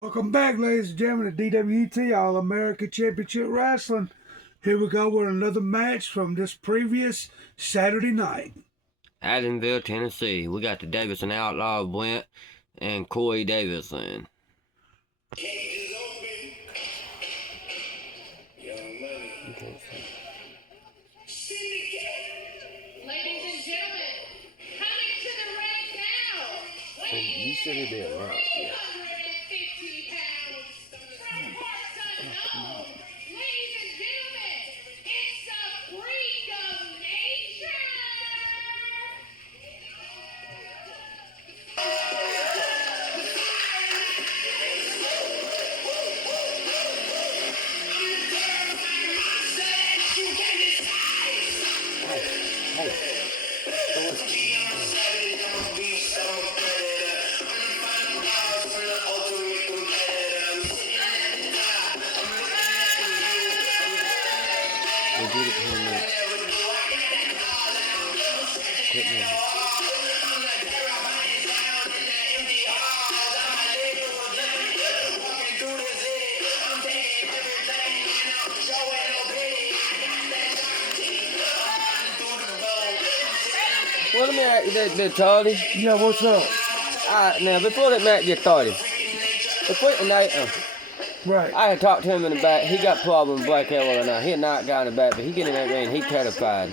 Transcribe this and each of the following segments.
Welcome back, ladies and gentlemen, to DWT All America Championship Wrestling. Here we go with another match from this previous Saturday night. Adamville, Tennessee. We got the Davidson Outlaw Brent and Corey Davidson. Ladies and gentlemen, coming to the ring now. You said it did right. 350 pounds from Parkside, Home. Ladies and gentlemen, it's a freak of nature. Well, let me ask you that bit, Charlie. Yeah, what's up? Now, before that match get started, before tonight, Right. I had talked to him in the back. He got problems with Black Arrow now. He had knocked guy in the back, but he get in that ring, he terrified.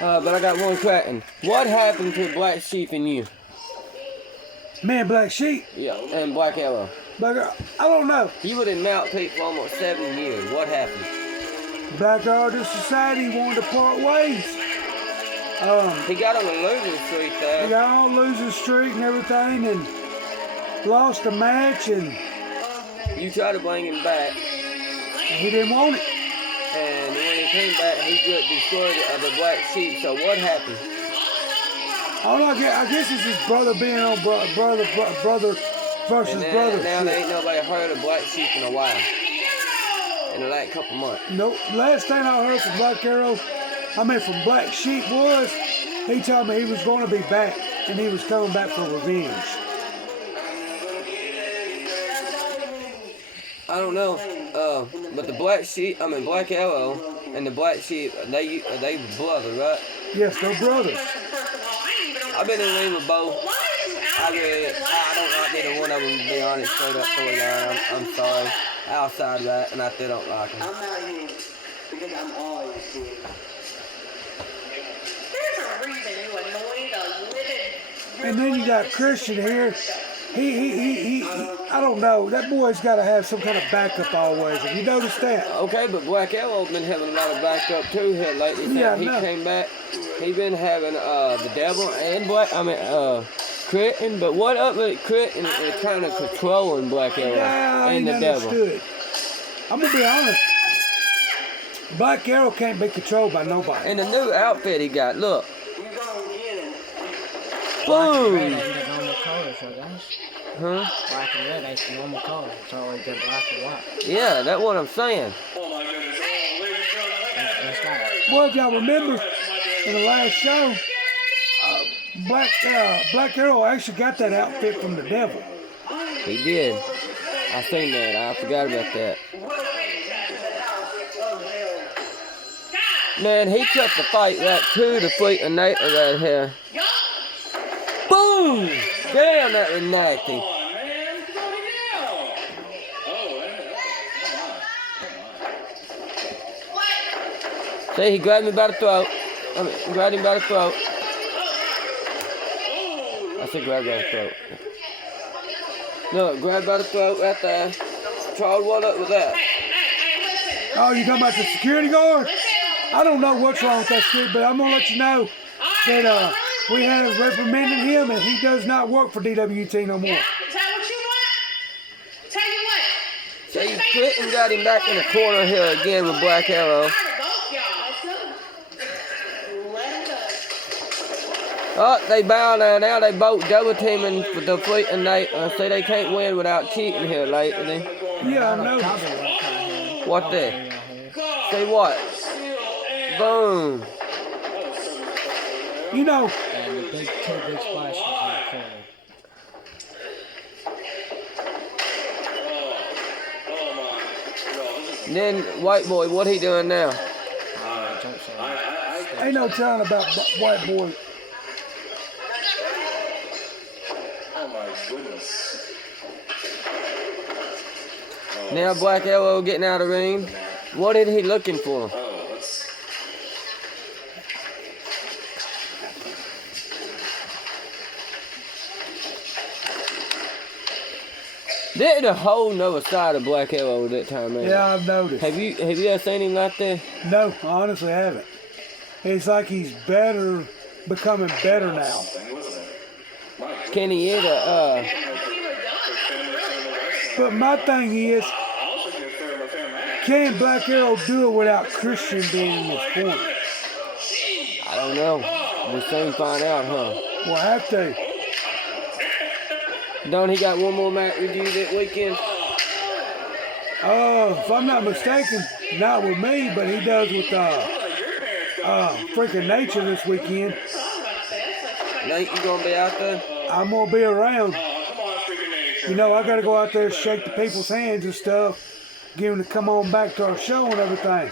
But I got one question. What happened to Black Sheep and you? Man, Black Sheep. Yeah, and Black Arrow. I don't know. You were in Mount Peak for almost 7 years. What happened? Black Order Society wanted to part ways. He got on a losing streak He there. got on a losing streak and everything and lost the match and You tried to bring him back, he didn't want it. and when he came back, he just destroyed the Black Sheep. So what happened? I don't know, I guess it's his brother being on brother versus And brother. now there ain't nobody heard of Black Sheep in a while. In the last couple months. Nope. Last thing I heard from from Black Sheep was, he told me he was going to be back and he was coming back for revenge. I don't know, but the Black Arrow and the Black Sheep, they brother, right? Yes, they're brothers. I've been in the ring with both. I don't like neither one of them, to be honest, straight up storyline. I'm sorry. Outside that, and I still don't like them. I'm not here because I'm always here. There's a reason you annoy the living. And then you got Christian here. He I don't know. That boy's got to have some kind of backup always. Have you noticed that? Okay, but Black Arrow's been having a lot of backup too here lately. Yeah, He no. came back. He been having the Devil and Critton. But what up with Critton is kind of controlling Black Arrow Yeah, I and ain't the Devil. understood. I'm gonna be honest. Black Arrow can't be controlled by nobody. And the new outfit he got, look. You gonna get him. Boom! Red ain't the normal color, so guys. Huh? Black and red ain't the normal color. It's always been black and white. Yeah, that's what I'm saying. It's got it. Well, if y'all remember in the last show, Black Arrow actually got that outfit from the Devil. He did. I seen that. I forgot about that. Man, he cut the fight right to the feet of Nate right here. Boom! Damn, that was nasty. See, he grabbed me by the throat. Grabbed him by the throat. I said grab by the throat. No, grab by the throat right there. Charles, what up with that? Oh, you talking about the security guard? I don't know what's wrong with that kid, but I'm gonna let you know that we have reprimanded him and he does not work for DWT no more. Yeah, tell what you want. Tell you what. See, Clinton got him back in the corner here again with Black Arrow. Oh, they bow now. Now they both double teaming for the fleet and they say they can't win without cheating here lately. Yeah, I know. What the? Say what? Boom. You know, And the two big splashes in the corner. And then White Boy, what he doing now? Don't say Ain't no telling about White Boy. Oh my goodness. Now Black Arrow getting out of the ring. What is he looking for? Oh, let's. There's a whole nother side of Black Arrow that time, man. Yeah, I've noticed. Have you ever seen him like that? No, I honestly haven't. It's like he's better, becoming better now. Can he hit a But my thing is, can Black Arrow do it without Christian being in this corner? I don't know. We'll soon find out, huh? We'll have to. Don't he got one more match with you that weekend? If I'm not mistaken, not with me, but he does with freaking Nature this weekend. Nate, you gonna be out there? I'm gonna be around. You know, I gotta go out there, shake the people's hands and stuff, get them to come on back to our show and everything.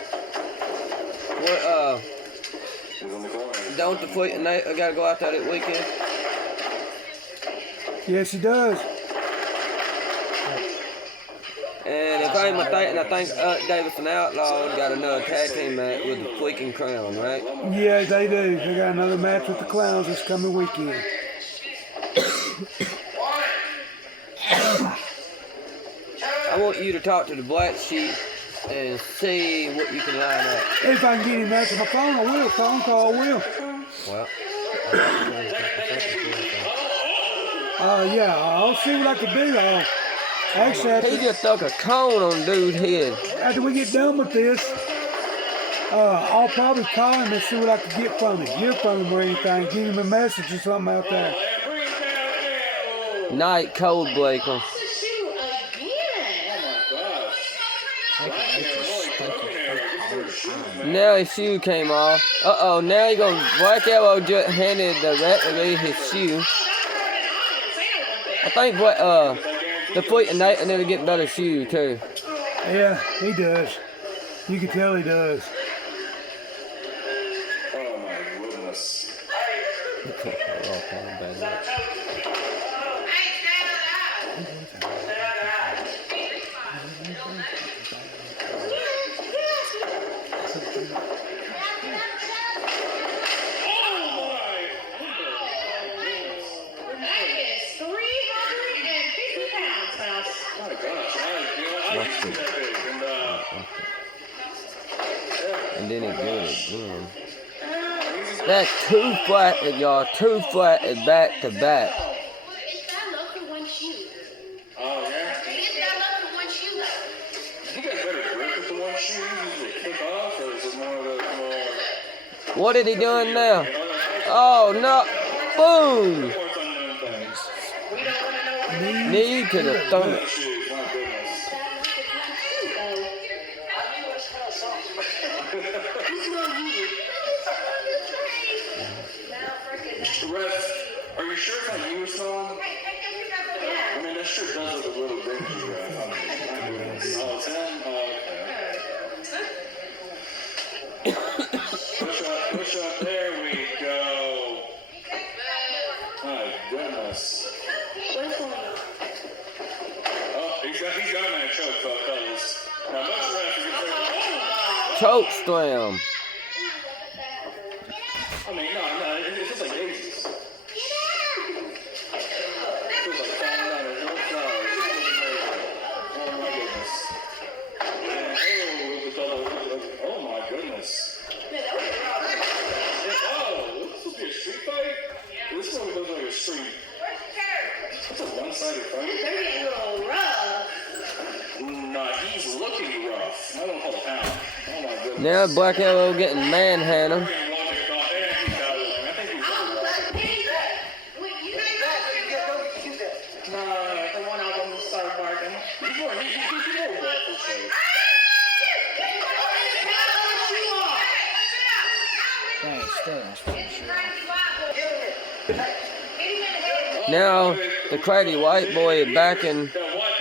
What, don't the Fleet and Nate gotta go out there that weekend? Yes, he does. And if I ain't mistaken, I think Davison Outlaw got another tag team match with the Fleeking Crown, right? Yeah, they do. They got another match with the Clowns this coming weekend. I want you to talk to the Black Sheep and see what you can line up. If I can get him back to my phone, I will. Phone call, I will. Well, Yeah, I'll see what I can do. Actually, he just stuck a cone on dude's head. after we get done with this, I'll probably call him and see what I can get from him. Hear from him or anything. Give him a message or something out there. Night cold Blaker. Now his shoe came off. Uh-oh, now he gonna Black Arrow just handed the referee his shoe. I think the Fleet and Nate and they'll get better shoe too. Yeah, he does. You can tell he does. Oh my goodness. That is 350 pounds, Mouse. My gosh. I see that big. And then he did it again. That's two flatted, y'all. Two flatted back to back. It's bad luck for one shoe. Oh, yeah? It's bad luck for one shoe, though. You got better grip with the one shoe? Is it kick off or is it more of a more... What is he doing now? Oh no! Boom! Knee to the stomach. Are you sure it's not you or someone? I mean, that shirt does look a little dangerous. Oh, it's him? Push up, there we go. My goodness. Oh, he's got him in a choke, fellas. Now, most refs are going to Choke slam. I mean, no, it feels like ages. It feels like falling down a hill of flowers. Oh my goodness. Oh my goodness. Oh, this supposed to be a street fight? This one looks like a street. It's a one-sided fight. They're getting a little rough. Nah, he's looking rough. I don't call it pound. Oh my goodness. Now Black Arrow getting manhandled. Now the craggy White Boy is backing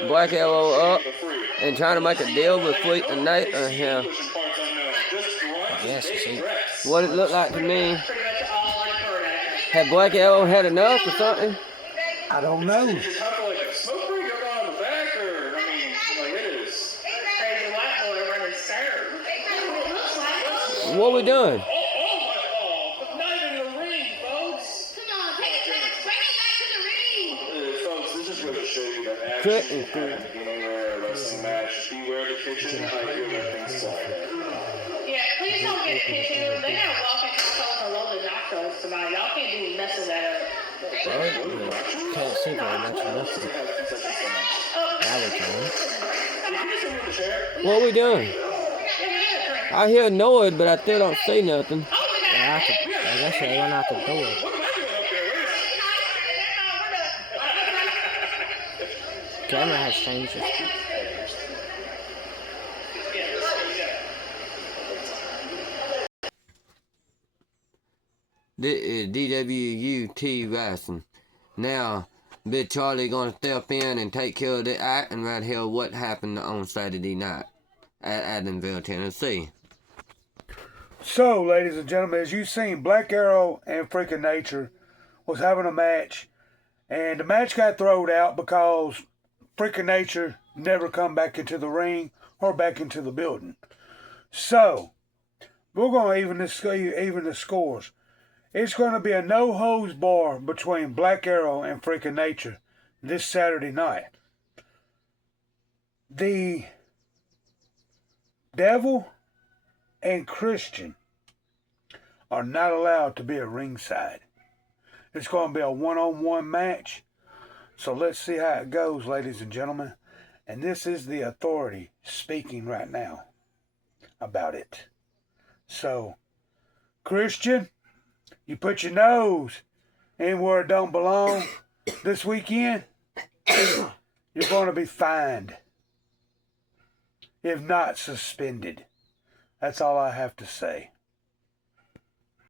Black Arrow up and trying to make a deal with Freak and Nate or him. Yes, see. What it looked like to me. Pretty much all I've heard of it. Had Black Arrow had enough or something? I don't know. Just have like a smoke break go down the back, or I mean, like it is. Crazy white boy running serve. What we doing? Oh, not even in the ring, folks. Come on, take it back. Bring it back to the ring. Folks, this is going to show you that Cut action and at the beginning of a wrestling match. Beware the kitchen. I hear that thing slide. Yeah, please don't get it confused. They got walking tacos and loaded nachos tonight. Y'all can't do messes that up. Can't see very much of nothing. Now we can. What we doing? I hear noise, but I still don't see nothing. They're out the, I guess they went out the door. What am I doing up there? Camera has changed it. This is DWUT Wrestling. Now, Big Charlie gonna step in and take care of the acting right here what happened on Saturday night at Adamville, Tennessee. So, ladies and gentlemen, as you've seen, Black Arrow and Freaking Nature was having a match, and the match got thrown out because Freaking Nature never come back into the ring or back into the building. So, we're going to even the scores. It's going to be a no-hose bar between Black Arrow and Freaking Nature this Saturday night. The Devil and Christian are not allowed to be at ringside. It's going to be a one-on-one match. So let's see how it goes, ladies and gentlemen. And this is the authority speaking right now about it. So, Christian, you put your nose in where it don't belong this weekend, you're going to be fined. If not suspended. That's all I have to say.